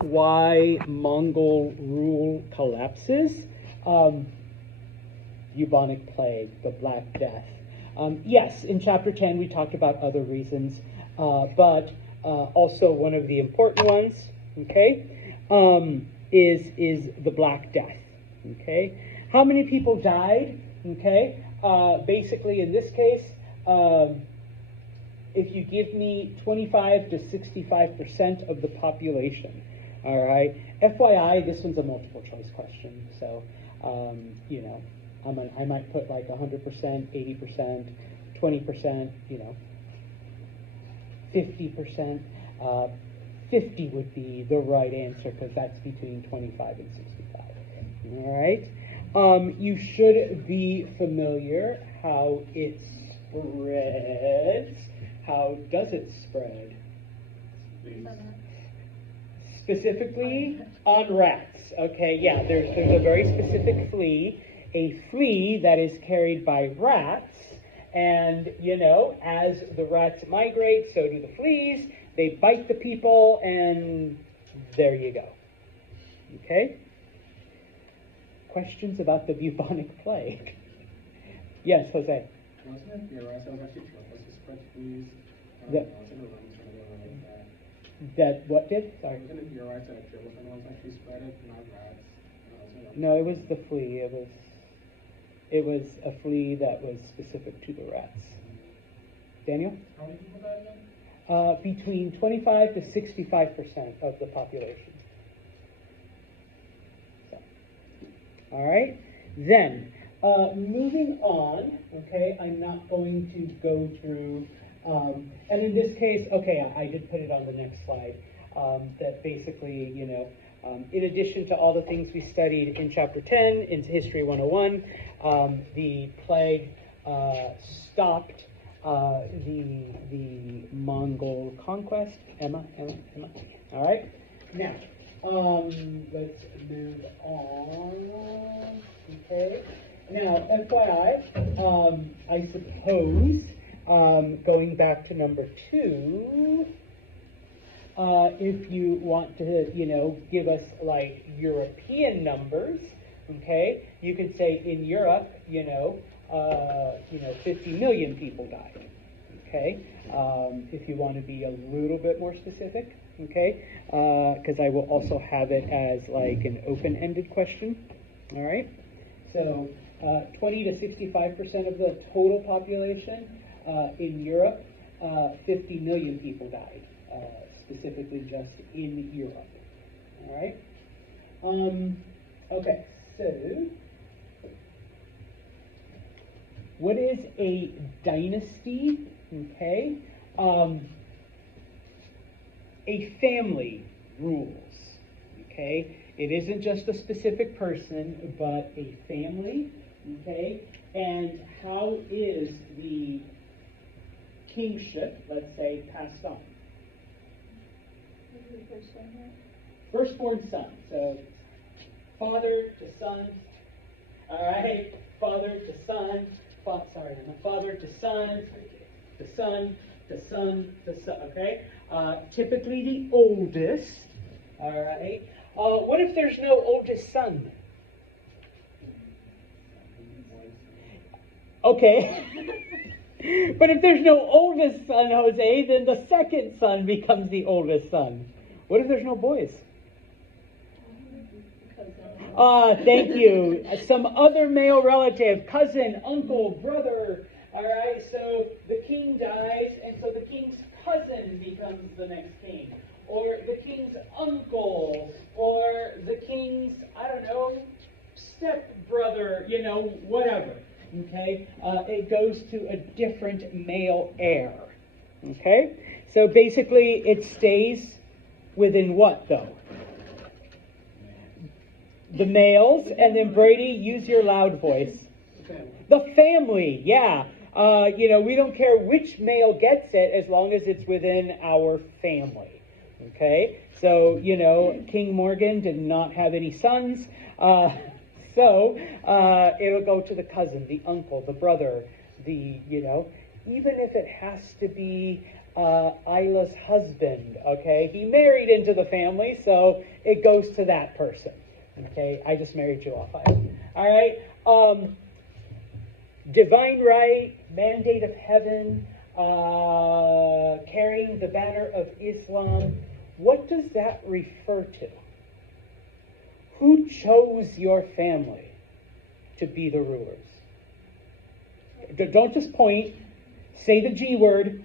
Why Mongol rule collapses. Bubonic plague, the Black Death. Yes, in chapter 10 we talked about other reasons, but also one of the important ones, okay, is the Black Death, okay? How many people died, okay? Basically, in this case, if you give me 25 to 65% of the population, all right? FYI, this one's a multiple choice question, so, I might put like 100%, 80%, 20%, 50%. 50 would be the right answer because that's between 25 and 65. All right? You should be familiar how it spreads. How does it spread? Specifically on rats. Okay, yeah, there's a very specific flea. A flea that is carried by rats, and as the rats migrate, so do the fleas. They bite the people, and there you go. Okay? Questions about the bubonic plague? Yes, Jose. Wasn't it the rats that was actually supposed to spread fleas? That what did? Sorry. Wasn't it the rats that was the ones actually spread it, not rats? No, it was the flea. It was a flea that was specific to the rats. Daniel? How many people died again? Between 25 to 65% of the population. So, all right. Then, moving on. Okay, I'm not going to go through. And in this case, okay, I did put it on the next slide. That basically, in addition to all the things we studied in Chapter 10, in History 101, the plague stopped the Mongol conquest. Emma. All right. Now, let's move on. Okay. Now, FYI, I suppose, going back to number 2, if you want to, give us like European numbers, okay, you could say in Europe, 50 million people died, okay, if you want to be a little bit more specific, okay, because I will also have it as like an open-ended question, all right, so 20 to 65% of the total population in Europe, 50 million people died, specifically just in Europe. All right. Okay. So, what is a dynasty? Okay. A family rules. Okay. It isn't just a specific person, but a family. Okay. And how is the kingship, let's say, passed on? Firstborn son. So, father to son. All right. Father to son. Father to son. To son. To son. To son. Okay. Typically the oldest. All right. What if there's no oldest son? Okay. But if there's no oldest son, Jose, then the second son becomes the oldest son. What if there's no boys? Thank you. Some other male relative, cousin, uncle, brother. All right, so the king dies, and so the king's cousin becomes the next king. Or the king's uncle, or the king's, stepbrother, whatever. Okay? It goes to a different male heir. Okay? So basically, it stays within what, though? The males, and then Brady, use your loud voice. The family, yeah. We don't care which male gets it as long as it's within our family. Okay? So, King Morgan did not have any sons. So it'll go to the cousin, the uncle, the brother, even if it has to be Isla's husband, okay? He married into the family, so it goes to that person, okay? I just married you off, Isla. All right? Divine right, mandate of heaven, carrying the banner of Islam. What does that refer to? Who chose your family to be the rulers? Don't just point. Say the G word.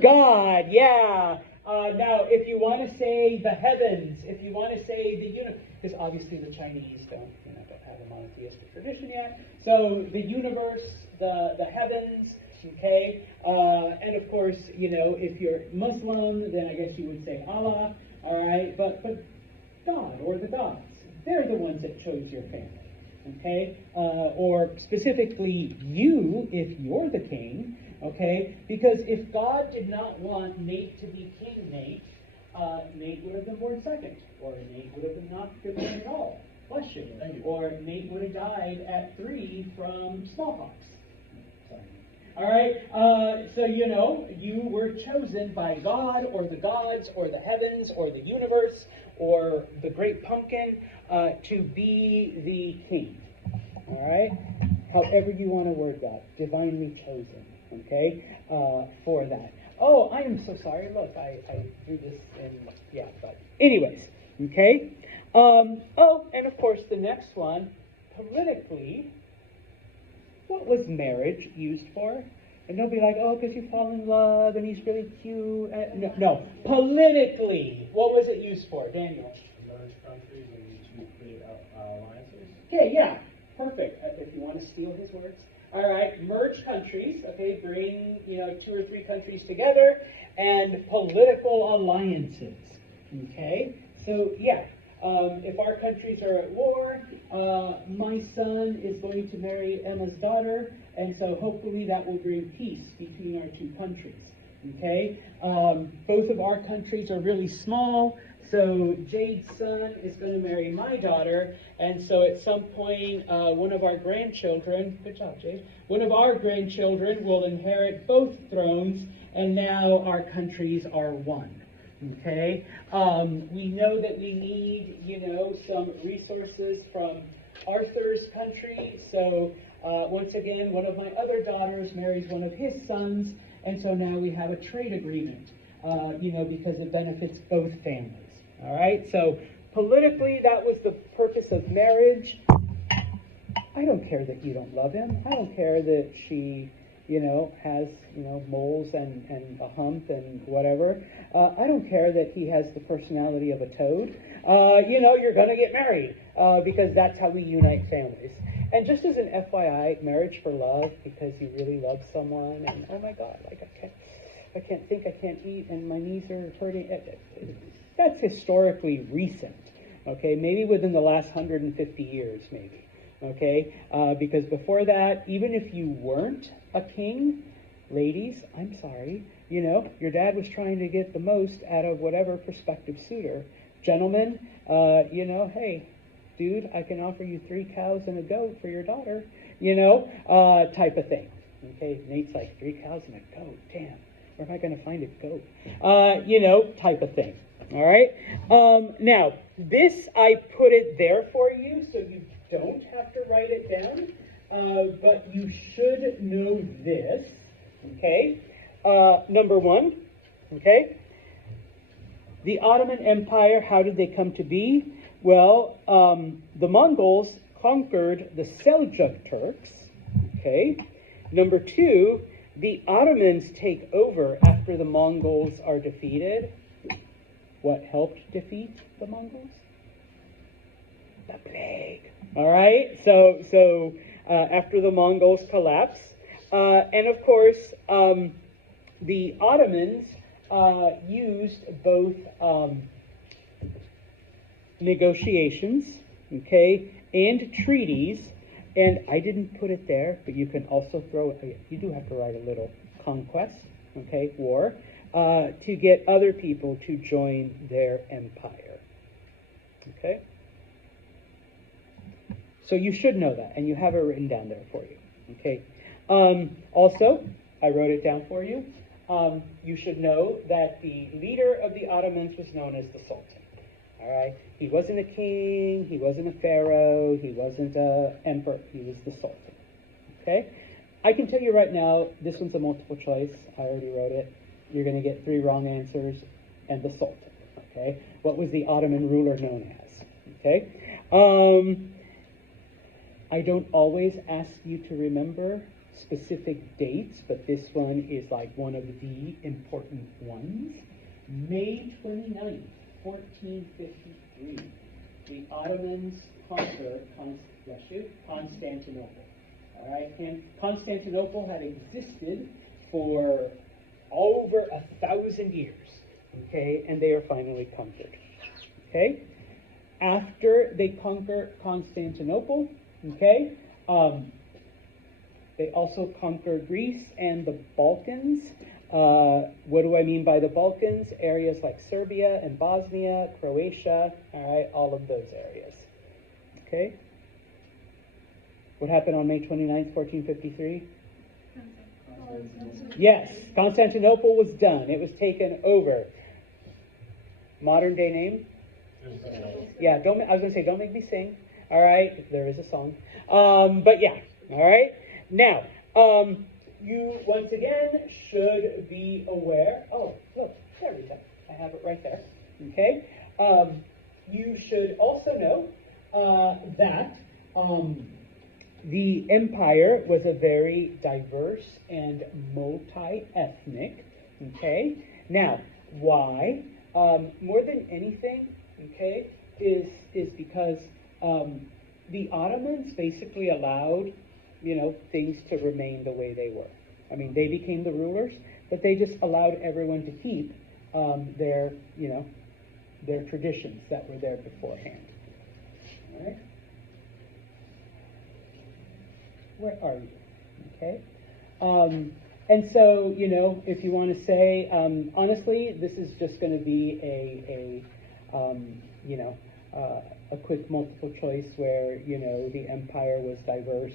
God, yeah. Now, if you want to say the heavens, if you want to say the universe, because obviously the Chinese don't have a monotheistic tradition yet. So the universe, the heavens, okay? And of course, if you're Muslim, then I guess you would say Allah, all right? But God or the gods, they're the ones that chose your family, okay? Or specifically you, if you're the king, okay? Because if God did not want Nate to be King Nate, Nate would have been born second, or Nate would have not been born at all. Bless you. Or Nate would have died at 3 from smallpox. Sorry. All right? So, you were chosen by God or the gods or the heavens or the universe or the great pumpkin to be the king. All right? However you want to word that. Divinely chosen. Okay? For that. Oh, I am so sorry. Look, I drew this but anyways. Okay? And of course the next one, politically, what was marriage used for? And they'll be like, oh, because you fall in love and he's really cute. No, politically, what was it used for, Daniel? Merge countries and to create alliances. Okay, yeah, perfect. If you want to steal his words. All right, merge countries, okay, bring, 2 or 3 countries together, and political alliances, okay? So, yeah, if our countries are at war, my son is going to marry Emma's daughter, and so hopefully that will bring peace between our 2 countries, okay? Both of our countries are really small, so Jade's son is going to marry my daughter, and so at some point, one of our grandchildren, good job, Jade, one of our grandchildren will inherit both thrones, and now our countries are one. Okay? We know that we need, some resources from Arthur's country, so once again, one of my other daughters marries one of his sons, and so now we have a trade agreement, because it benefits both families. All right, so politically, that was the purpose of marriage. I don't care that you don't love him. I don't care that she, has, moles and a hump and whatever. I don't care that he has the personality of a toad. You're going to get married because that's how we unite families. And just as an FYI, marriage for love, because you really love someone, and oh my God, like I can't think, I can't eat, and my knees are hurting. That's historically recent, okay? Maybe within the last 150 years, maybe, okay? Because before that, even if you weren't a king, ladies, I'm sorry, your dad was trying to get the most out of whatever prospective suitor. Gentlemen, hey, dude, I can offer you 3 cows and a goat for your daughter, type of thing. Okay, Nate's like, 3 cows and a goat, damn, where am I going to find a goat? Type of thing. All right. Now, this I put it there for you, so you don't have to write it down, but you should know this. Okay. Number 1. Okay. The Ottoman Empire. How did they come to be? Well, the Mongols conquered the Seljuk Turks. Okay. Number 2. The Ottomans take over after the Mongols are defeated. What helped defeat the Mongols? The plague. All right. So after the Mongols collapse, and of course, the Ottomans used both negotiations, okay, and treaties. And I didn't put it there, but you can also throw it. You do have to write a little conquest, okay, war. To get other people to join their empire. Okay? So you should know that, and you have it written down there for you. Okay? Also, I wrote it down for you. you should know that the leader of the Ottomans was known as the Sultan. All right, he wasn't a king, he wasn't a pharaoh, he wasn't an emperor, he was the Sultan. Okay, I can tell you right now, this one's a multiple choice. I already wrote it. You're going to get 3 wrong answers, and the Sultan. Okay, what was the Ottoman ruler known as? Okay, I don't always ask you to remember specific dates, but this one is like one of the important ones. May 29th, 1453, the Ottomans conquered Constantinople. All right, and Constantinople had existed for over 1,000 years. Okay, and they are finally conquered. Okay, after they conquer Constantinople, okay, they also conquer Greece and the Balkans. What do I mean by the Balkans? Areas like Serbia and Bosnia, Croatia, all right, all of those areas. Okay? What happened on May 29th, 1453? Yes, Constantinople was done. It was taken over. Modern day name? Yeah, I was going to say, don't make me sing. All right, there is a song. But yeah, all right. Now, you once again should be aware. Oh, look, there we go. I have it right there. Okay. You should also know that the empire was a very diverse and multi-ethnic. Okay. Now, why? More than anything, okay, is because the Ottomans basically allowed, things to remain the way they were. I mean, they became the rulers, but they just allowed everyone to keep their traditions that were there beforehand. All right? Where are you? Okay? And so, if you want to say, honestly, this is just going to be a quick multiple choice where, the empire was diverse,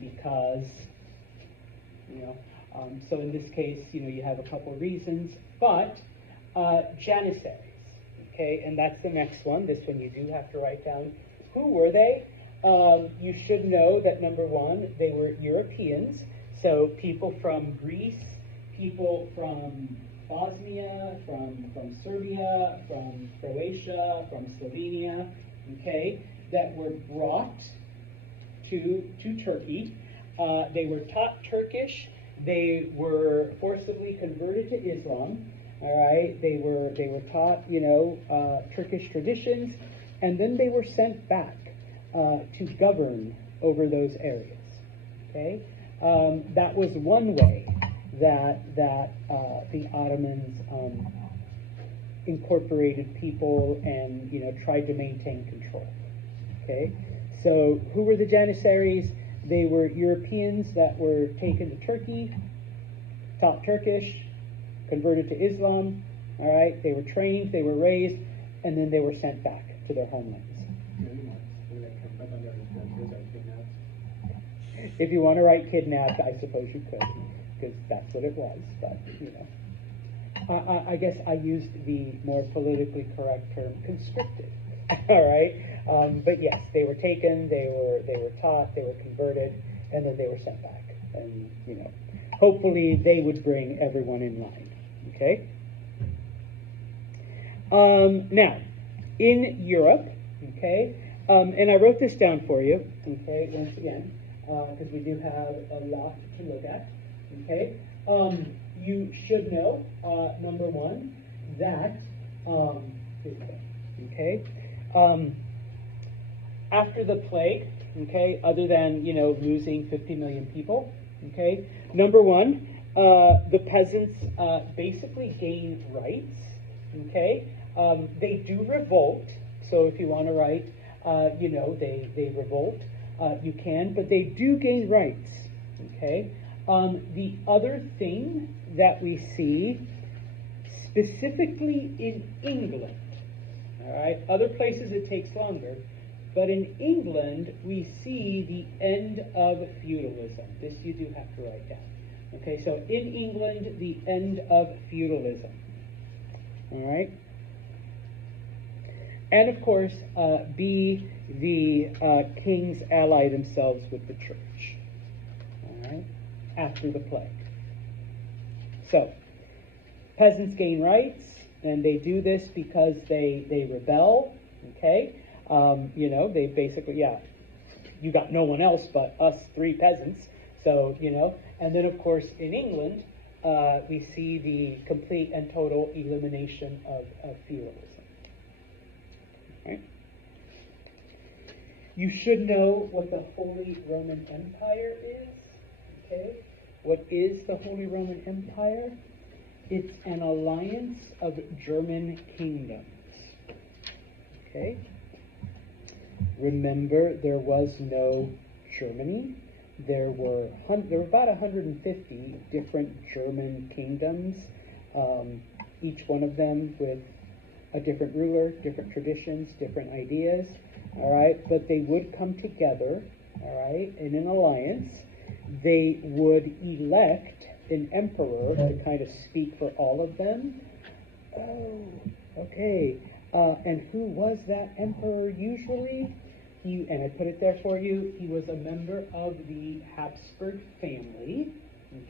because, so in this case, you have a couple reasons, but Janissaries, okay, and that's the next one. This one you do have to write down. Who were they? You should know that, number one, they were Europeans, so people from Greece, people from Bosnia, from Serbia, from Croatia, from Slovenia, okay, that were brought to Turkey. They were taught Turkish. They were forcibly converted to Islam. All right, they were taught, Turkish traditions, and then they were sent back to govern over those areas. Okay, that was one way that the Ottomans incorporated people and tried to maintain control. Okay, so who were the Janissaries? They were Europeans that were taken to Turkey, taught Turkish, converted to Islam. All right, they were trained, they were raised, and then they were sent back to their homelands. If you want to write kidnapped, I suppose you could, because that's what it was. But I guess I used the more politically correct term, conscripted. All right, but yes, they were taken, they were taught, they were converted, and then they were sent back. And hopefully they would bring everyone in line. Okay. Now, in Europe, okay, and I wrote this down for you. Okay, once again, because we do have a lot to look at. Okay, you should know, number one, that okay. After the plague, okay, other than, losing 50 million people, okay, number one, the peasants basically gain rights, okay, they do revolt, so if you want to write, they revolt, you can, but they do gain rights, okay. The other thing that we see, specifically in England, all right, other places it takes longer, but in England we see the end of feudalism. This you do have to write down. Okay, so in England, the end of feudalism. All right? And of course, B, the kings ally themselves with the church. All right? After the plague. So, peasants gain rights, and they do this because they rebel. Okay? They basically, you got no one else but us three peasants. So, and then of course in England, we see the complete and total elimination of feudalism. Right? You should know what the Holy Roman Empire is. Okay? What is the Holy Roman Empire? It's an alliance of German kingdoms. Okay? Remember, there was no Germany. There were about 150 different German kingdoms, each one of them with a different ruler, different traditions, different ideas, all right? But they would come together, all right, in an alliance. They would elect an emperor to kind of speak for all of them. Oh, okay. And who was that emperor usually? And I put it there for you, he was a member of the Habsburg family,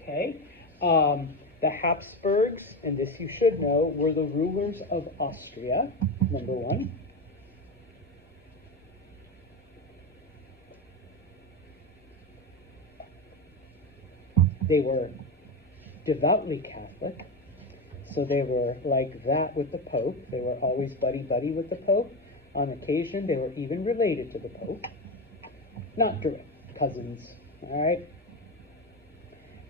okay? The Habsburgs, and this you should know, were the rulers of Austria, number one. They were devoutly Catholic, so they were like that with the Pope. They were always buddy-buddy with the Pope. On occasion, they were even related to the Pope. Not direct cousins, all right?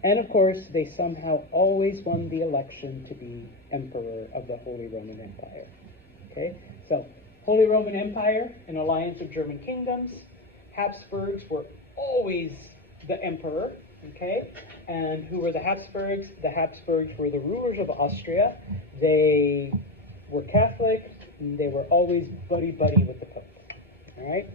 And of course, they somehow always won the election to be emperor of the Holy Roman Empire. Okay? So, Holy Roman Empire, an alliance of German kingdoms. Habsburgs were always the emperor. Okay? And who were the Habsburgs? The Habsburgs were the rulers of Austria. They were Catholic. They were always buddy-buddy with the Pope. All right?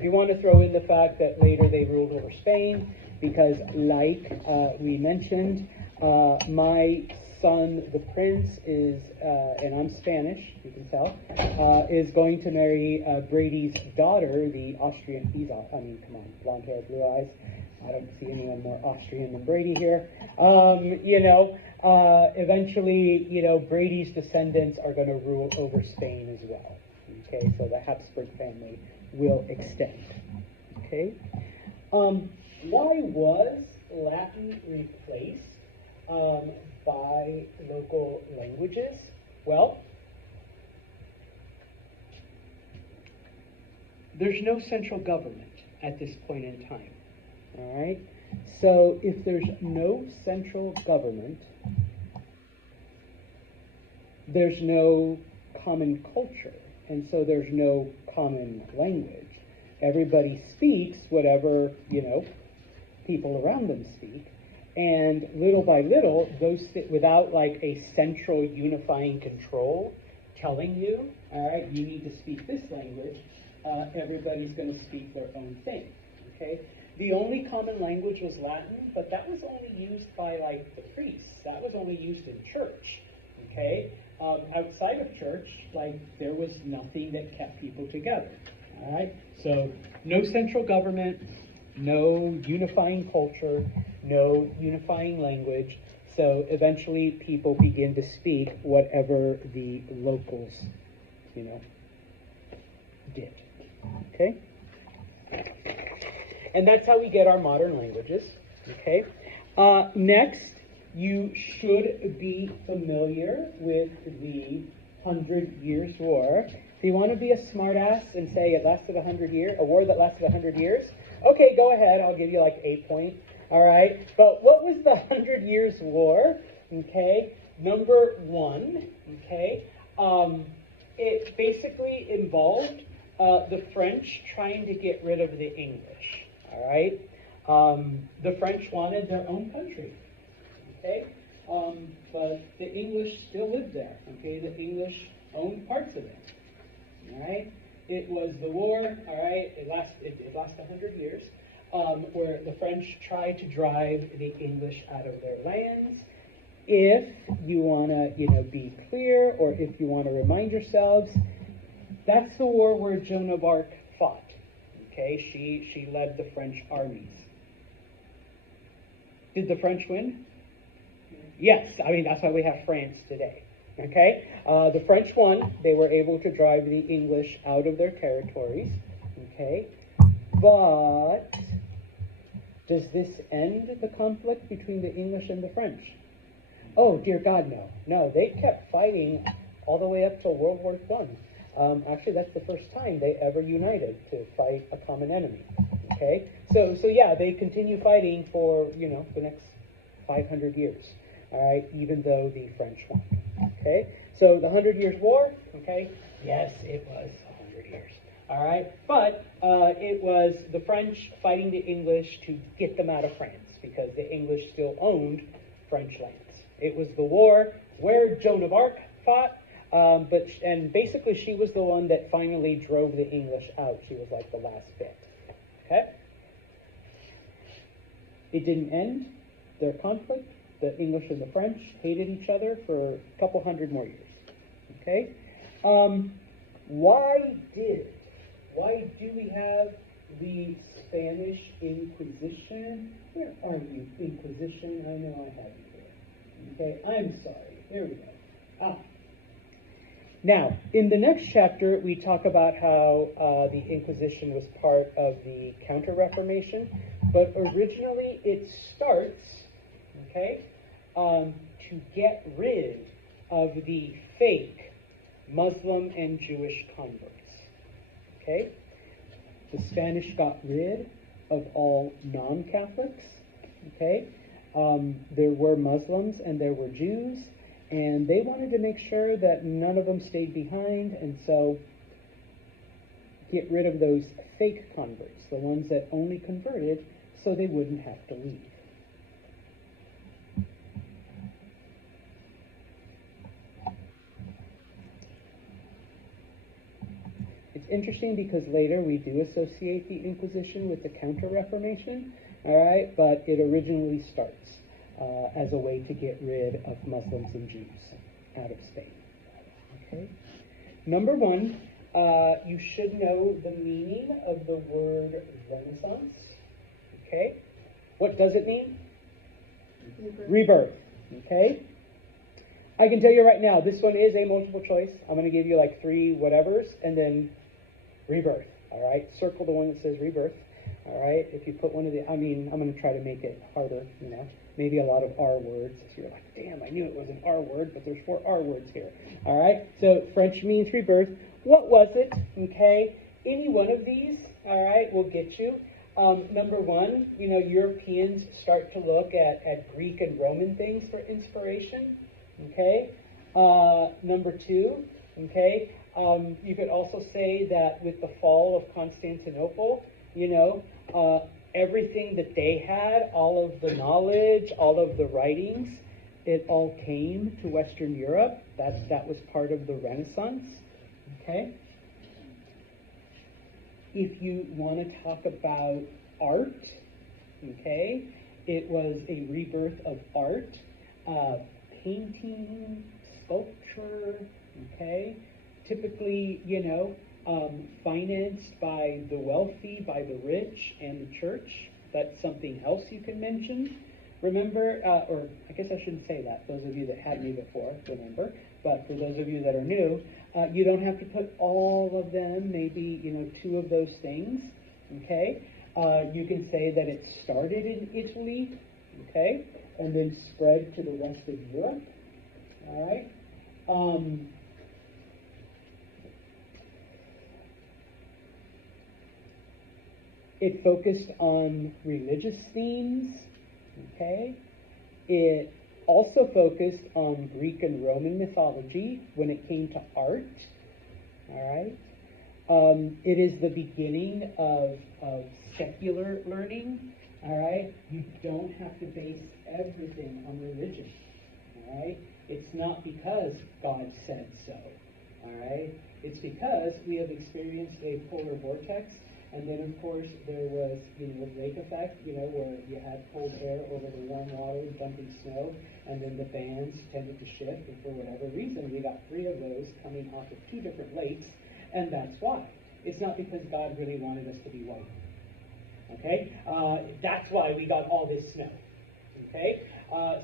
You want to throw in the fact that later they ruled over Spain, because like we mentioned, my son, the prince, is, and I'm Spanish, you can tell, is going to marry Brady's daughter, the Austrian, come on, blonde hair, blue eyes. I don't see anyone more Austrian than Brady here. Eventually, Brady's descendants are going to rule over Spain as well. Okay, so the Habsburg family will extend. Okay? Why was Latin replaced by local languages? Well, there's no central government at this point in time. All right? So if there's no central government, there's no common culture, and so there's no common language. Everybody speaks whatever, people around them speak, and little by little, those without like a central unifying control telling you, all right, you need to speak this language, everybody's going to speak their own thing, okay? The only common language was Latin, but that was only used by, like, the priests. That was only used in church, okay? Outside of church, like, there was nothing that kept people together, all right? So, no central government, no unifying culture, no unifying language. So, eventually, people begin to speak whatever the locals, did, okay? And that's how we get our modern languages, okay? Next, you should be familiar with the 100 Years' War. If you want to be a smartass and say it lasted 100 years, a war that lasted 100 years, okay, go ahead, I'll give you like 8 points, all right? But what was the 100 Years' War, okay? Number one, okay? It basically involved the French trying to get rid of the English. All right? The French wanted their own country, okay? But the English still lived there, okay? The English owned parts of it, all right? It was the war, all right? It lasted 100 years. where the French tried to drive the English out of their lands. If you want to, be clear, or if you want to remind yourselves, that's the war where Joan of Arc fought. Okay, she led the French armies. Did the French win? Yes, I mean, that's why we have France today. Okay, the French won. They were able to drive the English out of their territories. Okay, but does this end the conflict between the English and the French? Oh, dear God, no. No, they kept fighting all the way up till World War I. Actually, that's the first time they ever united to fight a common enemy. Okay, so yeah, they continue fighting for, the next 500 years. All right, even though the French won. Okay, so the 100 Years' War, okay, yes, it was 100 years. All right, but it was the French fighting the English to get them out of France because the English still owned French lands. It was the war where Joan of Arc fought, and basically she was the one that finally drove the English out. She was like the last bit. Okay? It didn't end their conflict. The English and the French hated each other for a couple hundred more years. Okay? Why do we have the Spanish Inquisition? Where are you, Inquisition? I know I have you here. Okay, I'm sorry. There we go. Now, in the next chapter, we talk about how the Inquisition was part of the Counter-Reformation, but originally it starts, to get rid of the fake Muslim and Jewish converts. Okay? The Spanish got rid of all non-Catholics. Okay? There were Muslims and there were Jews, and they wanted to make sure that none of them stayed behind, and so get rid of those fake converts, the ones that only converted so they wouldn't have to leave. It's interesting because later we do associate the Inquisition with the Counter-Reformation, all right, but it originally starts as a way to get rid of Muslims and Jews out of Spain. Okay. Number one, you should know the meaning of the word Renaissance. Okay. What does it mean? Rebirth. Okay. I can tell you right now, this one is a multiple choice. I'm going to give you like 3 whatevers, and then rebirth. All right. Circle the one that says rebirth. All right. If you put one of the, I'm going to try to make it harder, maybe a lot of R words. So you're like, damn, I knew it was an R word, but there's 4 R words here. All right. So French means rebirth. What was it? Okay. Any one of these, all right, will get you. Number one, Europeans start to look at Greek and Roman things for inspiration. Okay. Number 2, okay, you could also say that with the fall of Constantinople, everything that they had, all of the knowledge, all of the writings, it all came to Western Europe. That was part of the Renaissance. Okay. If you want to talk about art, okay, it was a rebirth of art, painting, sculpture, okay, typically, financed by the wealthy, by the rich, and the church. That's something else you can mention. Remember, or I guess I shouldn't say that. Those of you that had me before, remember. But for those of you that are new, you don't have to put all of them, maybe, 2 of those things, okay? You can say that it started in Italy, okay, and then spread to the rest of Europe, all right? It focused on religious themes, okay? It also focused on Greek and Roman mythology when it came to art, all right? It is the beginning of secular learning, all right? You don't have to base everything on religion, all right? It's not because God said so, all right? It's because we have experienced a polar vortex, And then, of course, there was, the lake effect, where you had cold air over the warm water dumping snow, and then the bands tended to shift, and for whatever reason, we got 3 of those coming off of 2 different lakes, and that's why. It's not because God really wanted us to be white. Okay? That's why we got all this snow. Okay?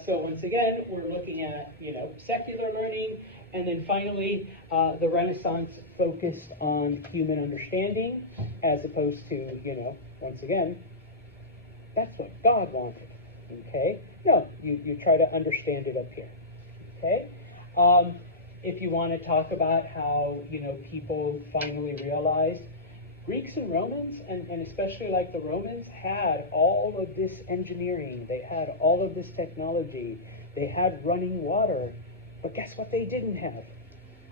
So once again, we're looking at, secular learning, and then finally, the Renaissance focused on human understanding, as opposed to, once again, that's what God wanted. Okay? No, you try to understand it up here. Okay? If you want to talk about how, people finally realized Greeks and Romans, and especially like the Romans, had all of this engineering. They had all of this technology. They had running water. But guess what they didn't have?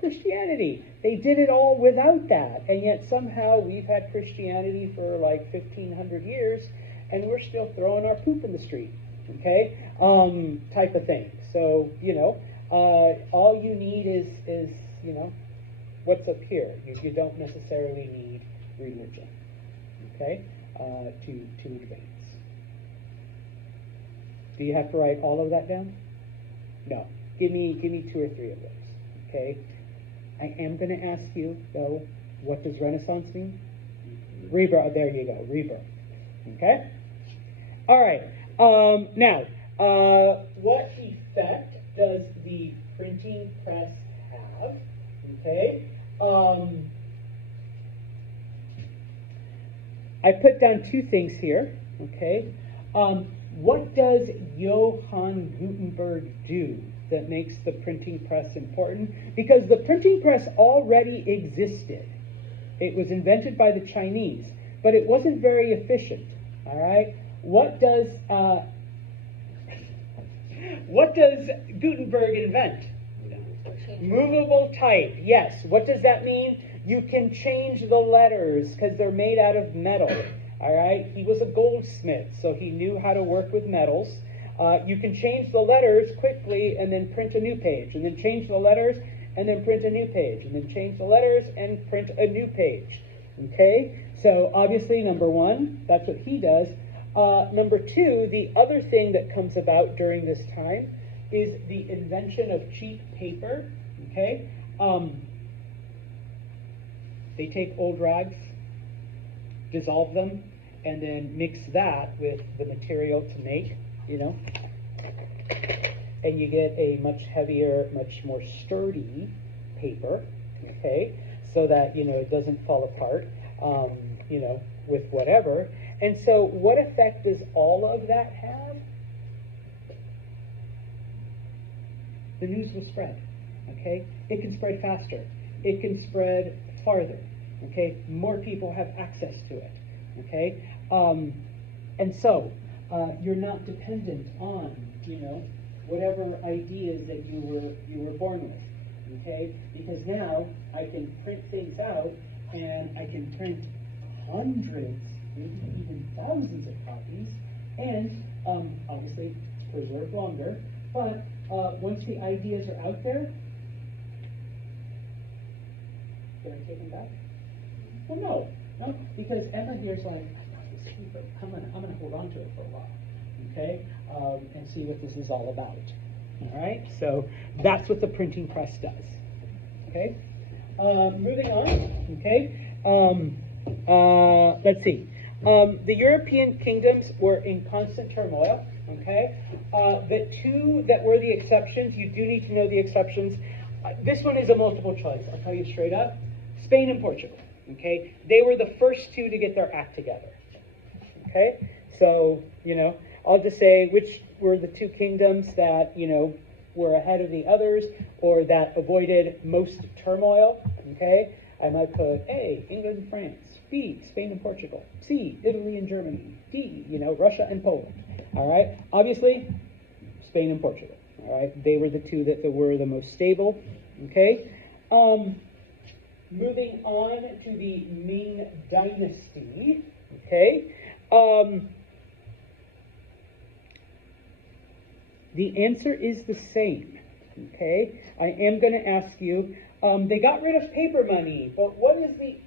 Christianity. They did it all without that. And yet somehow we've had Christianity for like 1,500 years, and we're still throwing our poop in the street. Okay? Type of thing. So, all you need is what's up here. You don't necessarily need religion, okay, to advance. Do you have to write all of that down? No. Give me 2 or 3 of those, okay? I am going to ask you, though, what does Renaissance mean? Rebirth. There you go, rebirth. Okay? All right. Now, what effect does the printing press have? Okay? I put down 2 things here. Okay? What does Johann Gutenberg do that makes the printing press important? Because the printing press already existed. It was invented by the Chinese, but it wasn't very efficient. All right? What does Gutenberg invent? Movable type. Yes. What does that mean? You can change the letters because they're made out of metal. All right? He was a goldsmith, so he knew how to work with metals. You can change the letters quickly and then print a new page, and then change the letters and then print a new page, and then change the letters and print a new page. Okay? So obviously, number 1, that's what he does. Number 2, the other thing that comes about during this time is the invention of cheap paper. Okay? They take old rags, dissolve them, and then mix that with the material to make, and you get a much heavier, much more sturdy paper, okay, so that, it doesn't fall apart, with whatever. And so what effect does all of that have? The news will spread, okay? It can spread faster. It can spread farther, okay? More people have access to it, okay? And so you're not dependent on, whatever ideas that you were born with, okay? Because now I can print things out, and I can print hundreds, maybe even thousands of copies, and obviously preserve longer. But once the ideas are out there, did I take them back? Well, no, because Emma here's like, I'm gonna hold on to it for a while, okay, and see what this is all about. All right, so that's what the printing press does. Okay, moving on. Okay, let's see. The European kingdoms were in constant turmoil. Okay, the 2 that were the exceptions, you do need to know the exceptions. This one is a multiple choice. I'll tell you straight up. Spain and Portugal. Okay, they were the first 2 to get their act together. Okay, so, I'll just say which were the 2 kingdoms that, were ahead of the others, or that avoided most turmoil. Okay, I might put A, England and France, B, Spain and Portugal, C, Italy and Germany, D, Russia and Poland. All right, obviously, Spain and Portugal. All right, they were the 2 that were the most stable. Okay, moving on to the Ming Dynasty. Okay. The answer is the same. Okay, I am going to ask you. They got rid of paper money, but what did they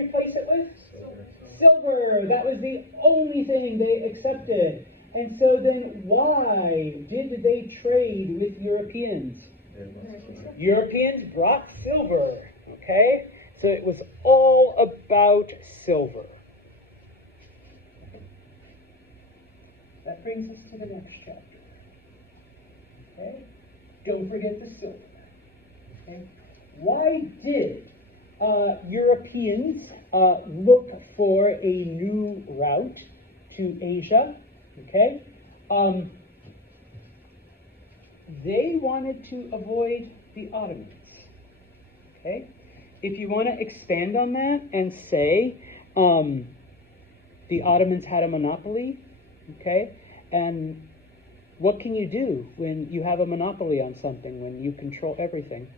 replace it with? silver. That was the only thing they accepted. And so then why did they trade with Europeans? Europeans brought silver, okay? So it was all about silver. That brings us to the next chapter. Okay? Don't forget the silver. Okay? Why did Europeans look for a new route to Asia? Okay? They wanted to avoid the Ottomans. Okay? If you want to expand on that and say the Ottomans had a monopoly, okay, and what can you do when you have a monopoly on something, when you control everything?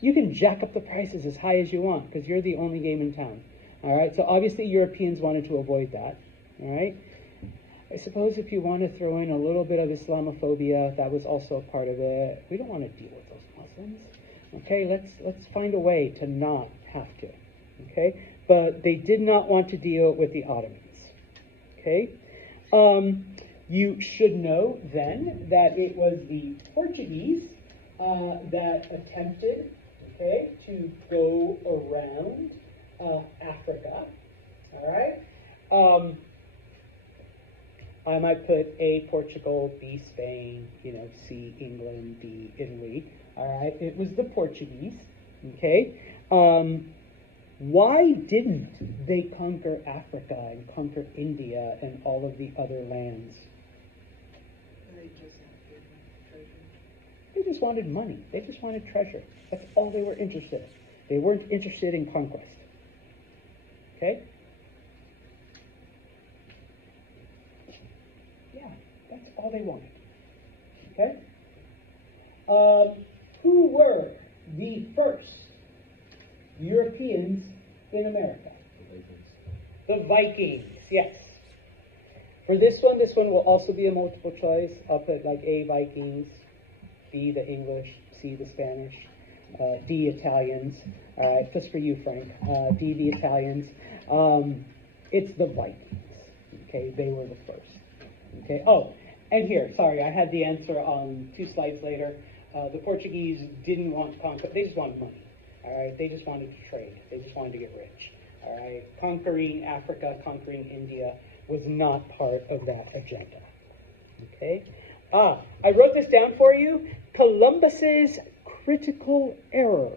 You can jack up the prices as high as you want because you're the only game in town. All right, so obviously Europeans wanted to avoid that. All right, I suppose if you want to throw in a little bit of Islamophobia, that was also a part of it. We don't want to deal with those Muslims. Okay, let's find a way to not have to. Okay, but they did not want to deal with the Ottomans. Okay, you should know then that it was the Portuguese that attempted, okay, to go around Africa. All right. I might put A, Portugal, B, Spain, C, England, D, Italy. All right, it was the Portuguese. Okay. Why didn't they conquer Africa and conquer India and all of the other lands? They just wanted money. They just wanted treasure. That's all they were interested in. They weren't interested in conquest. Okay? Yeah, that's all they wanted. Okay? Who were the first Europeans in America? The Vikings, yes. For this one will also be a multiple choice. I'll put like A, Vikings, B, the English, C, the Spanish, D, Italians. All right, just for you, Frank. D, the Italians. It's the Vikings. Okay, they were the first. Okay. Oh, and here, sorry, I had the answer on 2 slides later. The Portuguese didn't want conquer; they just wanted money. All right, they just wanted to trade. They just wanted to get rich. All right, conquering Africa, conquering India was not part of that agenda. Okay. I wrote this down for you. Columbus's critical error,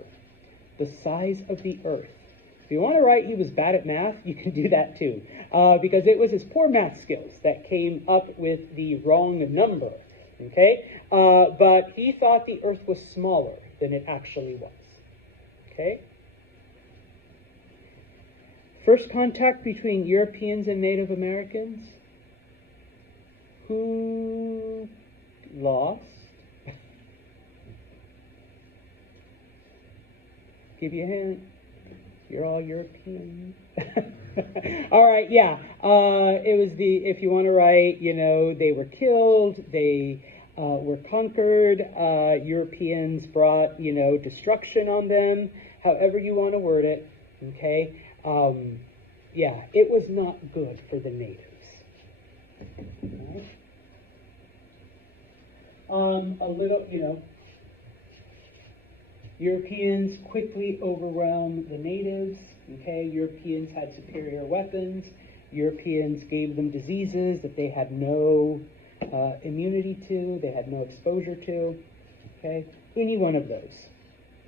the size of the Earth. If you want to write he was bad at math, you can do that too, because it was his poor math skills that came up with the wrong number. Okay, but he thought the Earth was smaller than it actually was. Okay. First contact between Europeans and Native Americans. Who lost? Give you a hint. You're all European. All right, yeah. It was if you want to write, they were killed, they were conquered, Europeans brought, destruction on them, however you want to word it, okay? Yeah, it was not good for the natives. Right. A little, Europeans quickly overwhelmed the natives. Okay, Europeans had superior weapons. Europeans gave them diseases that they had no immunity to, they had no exposure to. Okay, any one of those.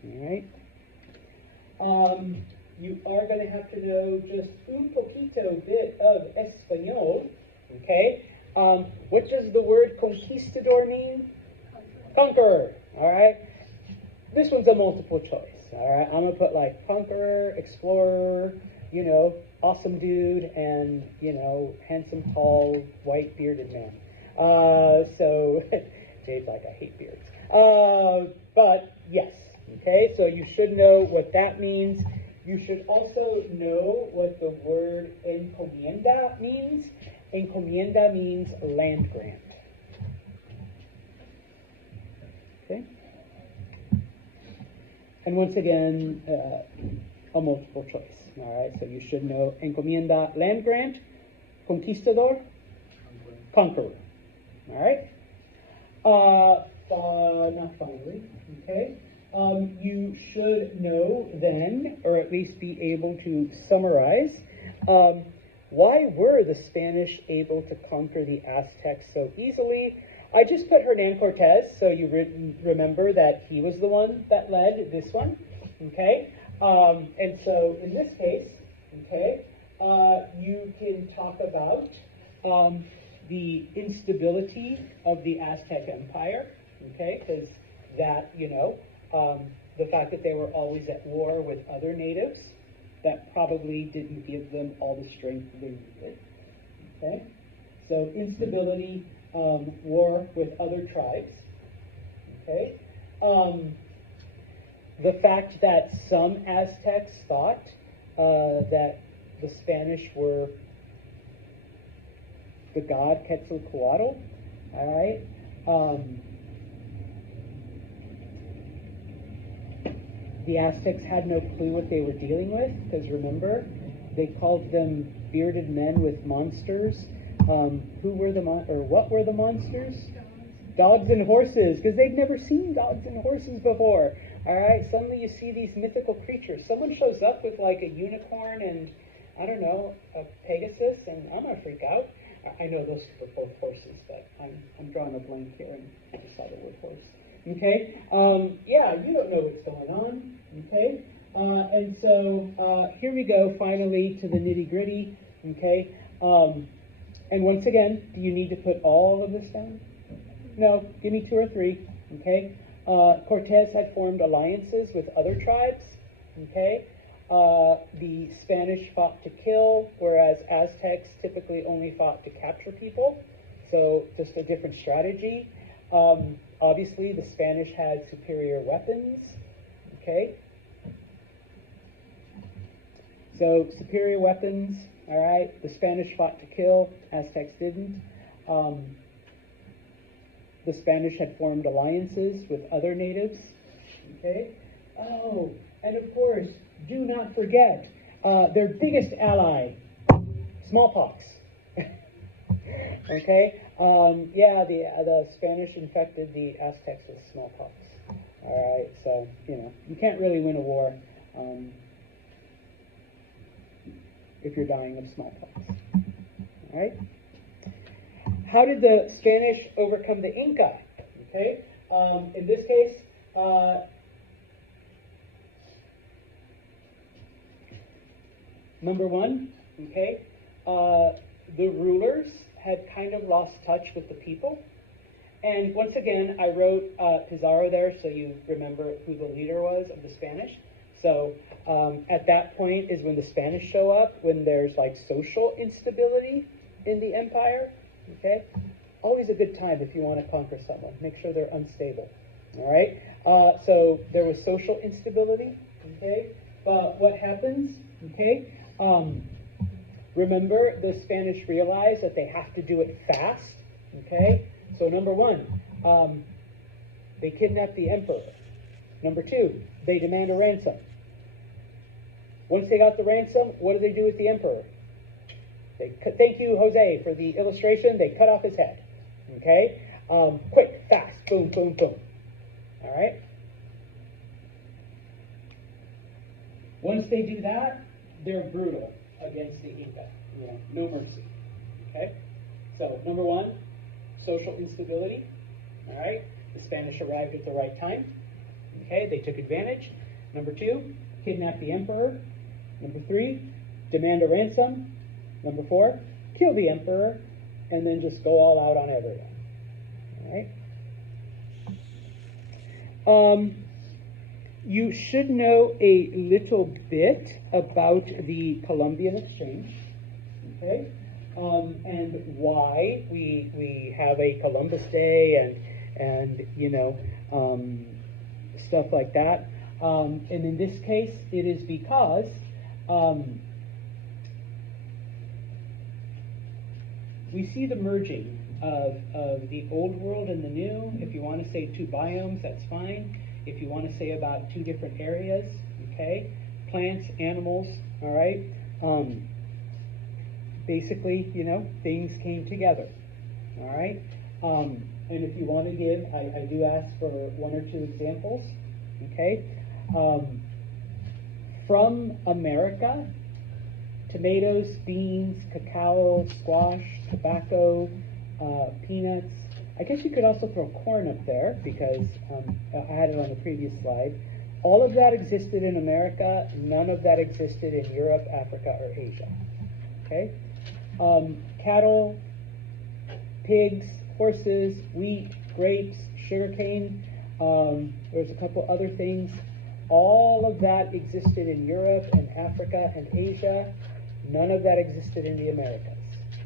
All right. You are going to have to know just un poquito bit of Espanol. Okay. What does the word conquistador mean? Conqueror. All right. This one's a multiple choice. All right. I'm going to put like conqueror, explorer, awesome dude, and, handsome, tall, white, bearded man. So, Jade's like, I hate beards. But, yes. Okay. So you should know what that means. You should also know what the word encomienda means. Encomienda means land grant. Okay? And once again, a multiple choice. All right, so you should know encomienda, land grant, conquistador, conqueror. All right. Not finally. Okay. You should know then, or at least be able to summarize, why were the Spanish able to conquer the Aztecs so easily? I just put Hernan Cortez, so you remember that he was the one that led this one. Okay. And so in this case, okay, you can talk about the instability of the Aztec Empire, okay, because that, the fact that they were always at war with other natives, that probably didn't give them all the strength they needed, okay? So instability, war with other tribes, okay? The fact that some Aztecs thought that the Spanish were the god Quetzalcoatl, all right? The Aztecs had no clue what they were dealing with, because remember, they called them bearded men with monsters. What were the monsters? Dogs and horses, because they'd never seen dogs and horses before. All right, suddenly you see these mythical creatures. Someone shows up with like a unicorn and, I don't know, a Pegasus, and I'm gonna freak out. I know those are both horses, but I'm drawing a blank here, and I just saw the word horse. Okay, yeah, you don't know what's going on. Okay, and so here we go finally to the nitty gritty. Okay, and once again, do you need to put all of this down? No, give me 2 or 3. Okay, Cortez had formed alliances with other tribes. Okay. The Spanish fought to kill, whereas Aztecs typically only fought to capture people. So just a different strategy. Obviously, the Spanish had superior weapons. Okay. So superior weapons. All right. The Spanish fought to kill. Aztecs didn't. The Spanish had formed alliances with other natives. Okay. Oh, and of course, do not forget their biggest ally, smallpox. Okay? Yeah, the Spanish infected the Aztecs with smallpox. All right, so, you can't really win a war if you're dying of smallpox. All right? How did the Spanish overcome the Inca? Okay? In this case, number one, okay, the rulers had kind of lost touch with the people. And once again, I wrote Pizarro there so you remember who the leader was of the Spanish. So at that point is when the Spanish show up, when there's like social instability in the empire, okay? Always a good time if you want to conquer someone. Make sure they're unstable, all right? So there was social instability, okay? But what happens, okay? Remember, the Spanish realize that they have to do it fast, okay? So number one, they kidnap the emperor. Number two, they demand a ransom. Once they got the ransom, what do they do with the emperor? Thank you, Jose, for the illustration. They cut off his head, okay? Quick, fast, boom, boom, boom, all right? Once they do that, they're brutal against the Inca. No mercy. Okay? So, number one, social instability. All right? The Spanish arrived at the right time. Okay? They took advantage. Number two, kidnap the emperor. Number three, demand a ransom. Number four, kill the emperor, and then just go all out on everyone. All right? You should know a little bit about the Columbian Exchange, okay, and why we have a Columbus Day and stuff like that. And in this case, it is because we see the merging of the old world and the new. If you want to say 2 biomes, that's fine. If you want to say about 2 different areas, okay, plants, animals, all right? Basically, things came together, all right? And if you want to give, I do ask for one or two examples, okay? From America, tomatoes, beans, cacao, squash, tobacco, peanuts. I guess you could also throw corn up there because I had it on the previous slide. All of that existed in America. None of that existed in Europe, Africa, or Asia. Okay? Cattle, pigs, horses, wheat, grapes, sugarcane. There's a couple other things. All of that existed in Europe and Africa and Asia. None of that existed in the Americas.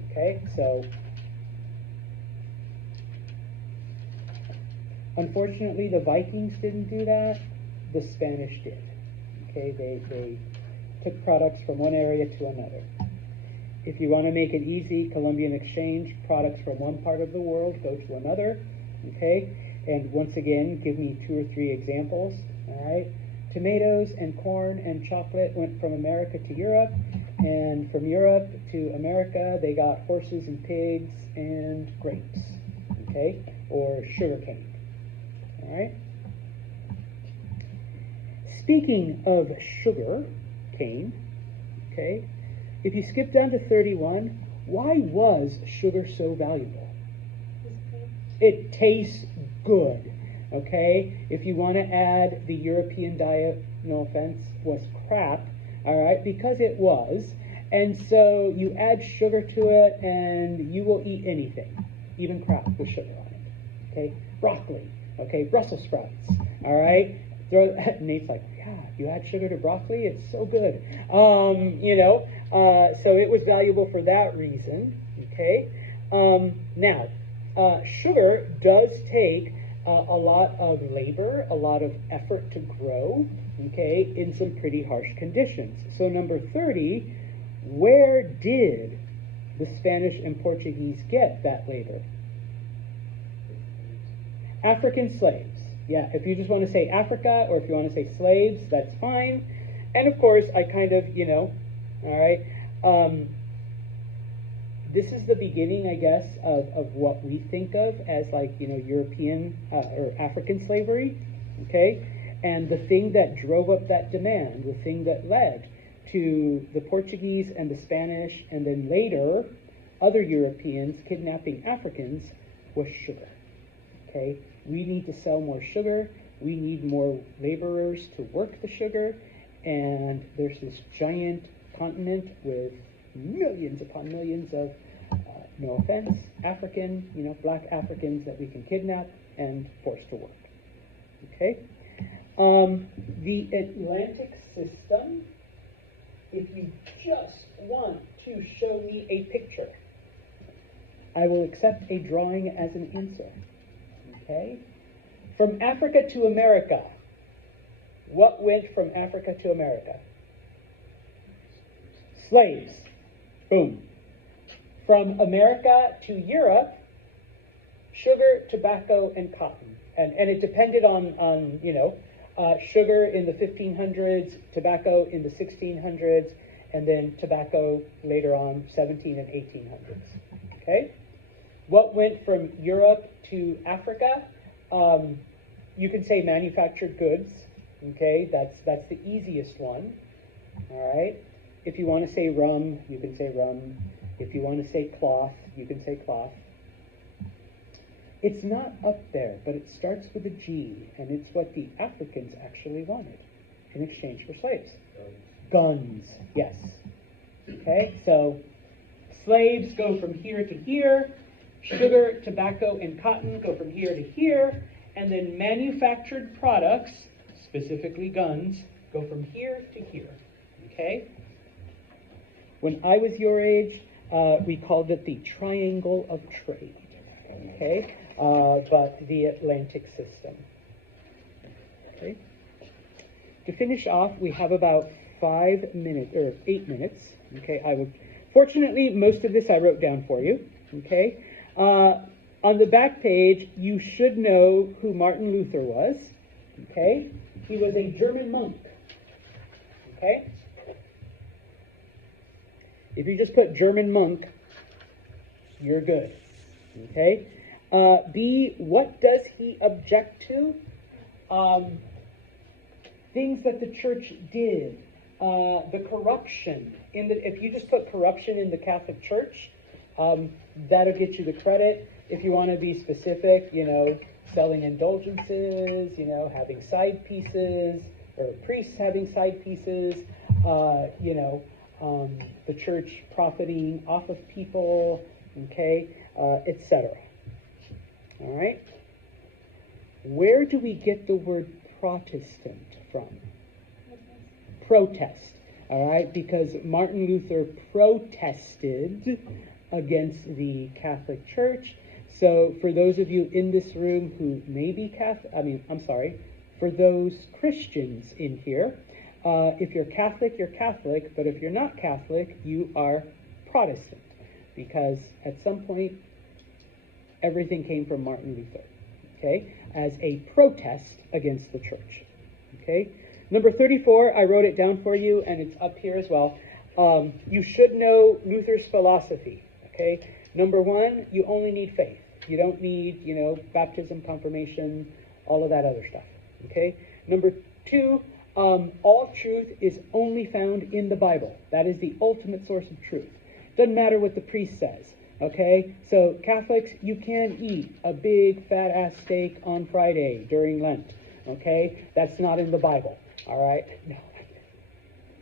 Okay, so unfortunately the Vikings didn't do that. The Spanish did. Okay, they took products from one area to another. If you want to make it easy, Columbian exchange, products from one part of the world go to another. Okay, and once again, give me 2 or 3 examples. All right. Tomatoes and corn and chocolate went from America to Europe, and from Europe to America they got horses and pigs and grapes, okay, or sugarcane. All right. Speaking of sugar cane, okay, if you skip down to 31, why was sugar so valuable? It tastes good. Okay, if you want to add the European diet, no offense, was crap, all right, because it was, and so you add sugar to it and you will eat anything, even crap with sugar on it, okay, broccoli, okay, Brussels sprouts, all right, Nate's like, yeah, you add sugar to broccoli, it's so good, so it was valuable for that reason, okay. Now, sugar does take a lot of labor, a lot of effort to grow, okay, in some pretty harsh conditions. So number 30, where did the Spanish and Portuguese get that labor? African slaves. Yeah, if you just want to say Africa or if you want to say slaves, that's fine. And of course, I kind of, all right, this is the beginning, I guess, of what we think of as European or African slavery, okay? And the thing that drove up that demand, the thing that led to the Portuguese and the Spanish, and then later other Europeans kidnapping Africans, was sugar, okay? We need to sell more sugar. We need more laborers to work the sugar. And there's this giant continent with millions upon millions of, no offense, African, black Africans that we can kidnap and force to work. Okay? The Atlantic system, if you just want to show me a picture, I will accept a drawing as an answer. Okay? From Africa to America, what went from Africa to America? Slaves. Boom. From America to Europe, sugar, tobacco, and cotton. And it depended on sugar in the 1500s, tobacco in the 1600s, and then tobacco later on, 17 and 1800s. Okay? What went from Europe to Africa? You can say manufactured goods. Okay? That's the easiest one. All right? If you want to say rum, you can say rum. If you want to say cloth, you can say cloth. It's not up there, but it starts with a G, and it's what the Africans actually wanted in exchange for slaves. Guns, yes. Okay, so slaves go from here to here, sugar, tobacco, and cotton go from here to here, and then manufactured products, specifically guns, go from here to here. Okay? When I was your age, we called it the triangle of trade, okay? But the Atlantic system. Okay. To finish off, we have about 8 minutes. Okay. Fortunately, most of this I wrote down for you. Okay. On the back page, you should know who Martin Luther was. Okay. He was a German monk. Okay? If you just put German monk, you're good. Okay? B, what does he object to? Things that the church did. The corruption. If you just put corruption in the Catholic Church, that'll get you the credit. If you want to be specific, selling indulgences, having side pieces, or priests having side pieces, the church profiting off of people, okay, etc. All right? Where do we get the word Protestant from? Protest. All right? Because Martin Luther protested against the Catholic Church. So for those of you in this room who may be Catholic, for those Christians in here, if you're Catholic, you're Catholic, but if you're not Catholic, you are Protestant. Because at some point, everything came from Martin Luther, okay, as a protest against the church, okay? Number 34, I wrote it down for you, and it's up here as well. You should know Luther's philosophy, okay? Number 1, you only need faith. You don't need, baptism, confirmation, all of that other stuff, okay? Number 2, all truth is only found in the Bible. That is the ultimate source of truth. Doesn't matter what the priest says, okay? So Catholics, you can eat a big fat-ass steak on Friday during Lent, okay? That's not in the Bible, all right? No.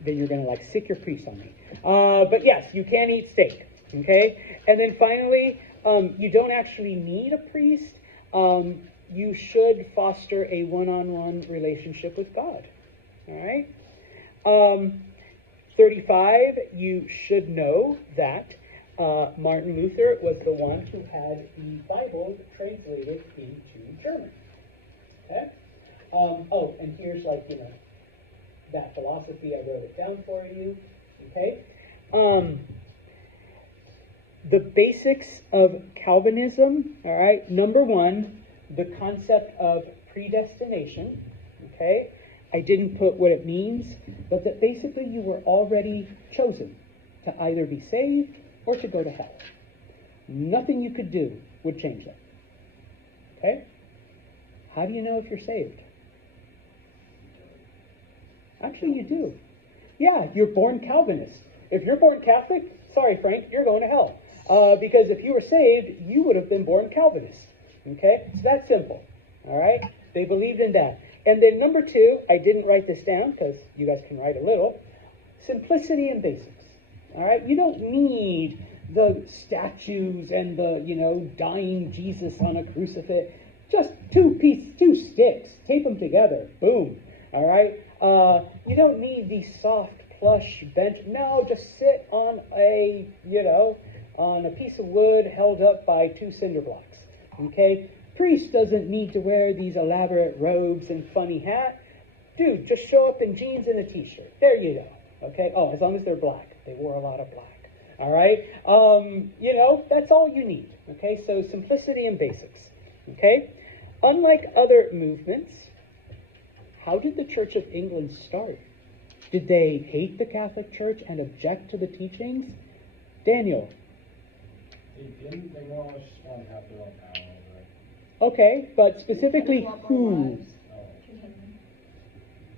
Then you're going to, sick your priest on me. But yes, you can eat steak, okay? And then finally, you don't actually need a priest. You should foster a one-on-one relationship with God, all right? 35, you should know that Martin Luther was the one who had the Bible translated into German. Okay? And here's that philosophy. I wrote it down for you. Okay? The basics of Calvinism, all right? Number 1, the concept of predestination. Okay? I didn't put what it means, but that basically you were already chosen to either be saved or to go to hell. Nothing you could do would change that. Okay? How do you know if you're saved? Actually, you do. Yeah, you're born Calvinist. If you're born Catholic, sorry, Frank, you're going to hell. Because if you were saved, you would have been born Calvinist. Okay? It's that simple. All right? They believed in that. And then number 2, I didn't write this down because you guys can write a little. Simplicity and basics. All right? You don't need the statues and the, dying Jesus on a crucifix. Just 2 sticks. Tape them together. Boom. All right? You don't need the soft, plush bench. No, just sit on on a piece of wood held up by 2 cinder blocks. Okay? Priest doesn't need to wear these elaborate robes and funny hat. Dude, just show up in jeans and a t-shirt. There you go. Okay? Oh, as long as they're black. They wore a lot of black. All right? That's all you need. Okay? So simplicity and basics. Okay? Unlike other movements, how did the Church of England start? Did they hate the Catholic Church and object to the teachings? Daniel. They didn't. They more or less just wanted to have their own power. Okay, but specifically who?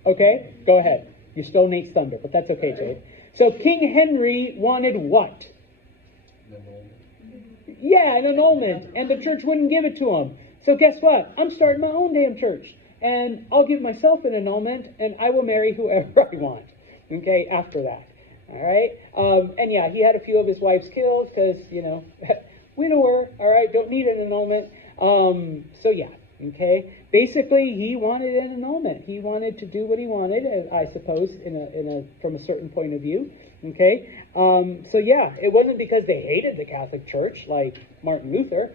Okay, go ahead. You stole Nate's thunder, but that's okay, Jade. So King Henry wanted what? Yeah, an annulment, and the church wouldn't give it to him. So guess what? I'm starting my own damn church, and I'll give myself an annulment, and I will marry whoever I want. Okay, after that. All right? And yeah, he had a few of his wives killed because, widower, all right, don't need an annulment. So yeah, okay. Basically, he wanted an annulment. He wanted to do what he wanted, I suppose, from a certain point of view. Okay. So yeah, it wasn't because they hated the Catholic Church like Martin Luther.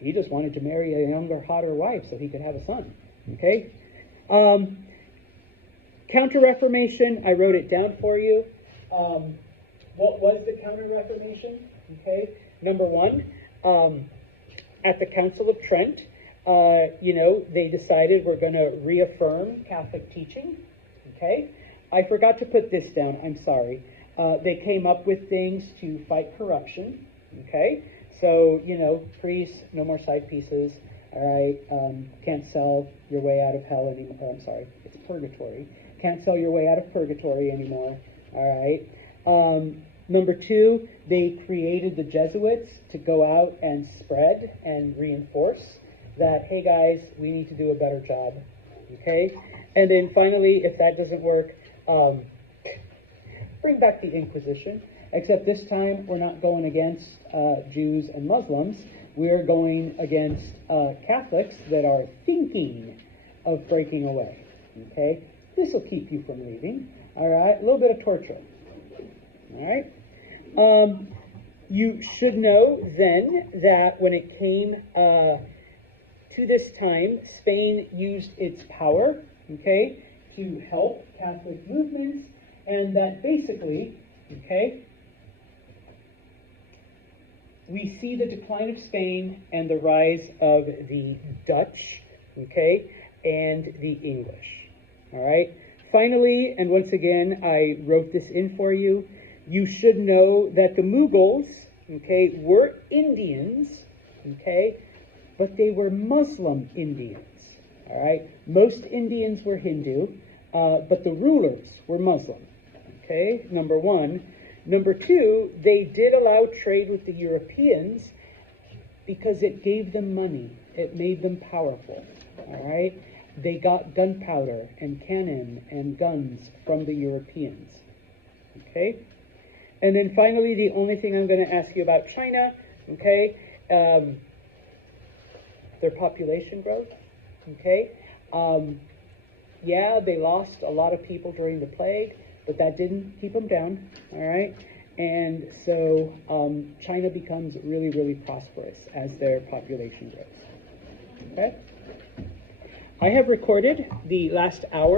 He just wanted to marry a younger, hotter wife so he could have a son. Okay. Counter-Reformation. I wrote it down for you. What was the Counter-Reformation? Okay. Number 1. At the Council of Trent, they decided we're going to reaffirm Catholic teaching, okay? I forgot to put this down, I'm sorry. They came up with things to fight corruption, okay? So, you know, priests, no more side pieces, all right? Can't sell your way out of hell anymore. I'm sorry, it's purgatory. Can't sell your way out of purgatory anymore, all right? Number two, they created the Jesuits to go out and spread and reinforce that, hey guys, we need to do a better job, okay? And then finally, if that doesn't work, bring back the Inquisition, except this time we're not going against Jews and Muslims. We're going against Catholics that are thinking of breaking away, okay? This will keep you from leaving, all right? A little bit of torture, all right? You should know then that when it came to this time, Spain used its power, okay, to help Catholic movements, and that basically, okay, we see the decline of Spain and the rise of the Dutch, okay, and the English, all right? Finally, and once again, I wrote this in for you, you should know that the Mughals, okay, were Indians, okay, but they were Muslim Indians, all right? Most Indians were Hindu, but the rulers were Muslim, okay, number one. Number two, they did allow trade with the Europeans because it gave them money. It made them powerful, all right? They got gunpowder and cannon and guns from the Europeans, okay? And then finally, the only thing I'm going to ask you about China, okay, their population growth, okay? Yeah, they lost a lot of people during the plague, but that didn't keep them down, all right? And so China becomes really, really prosperous as their population grows, okay? I have recorded the last hour.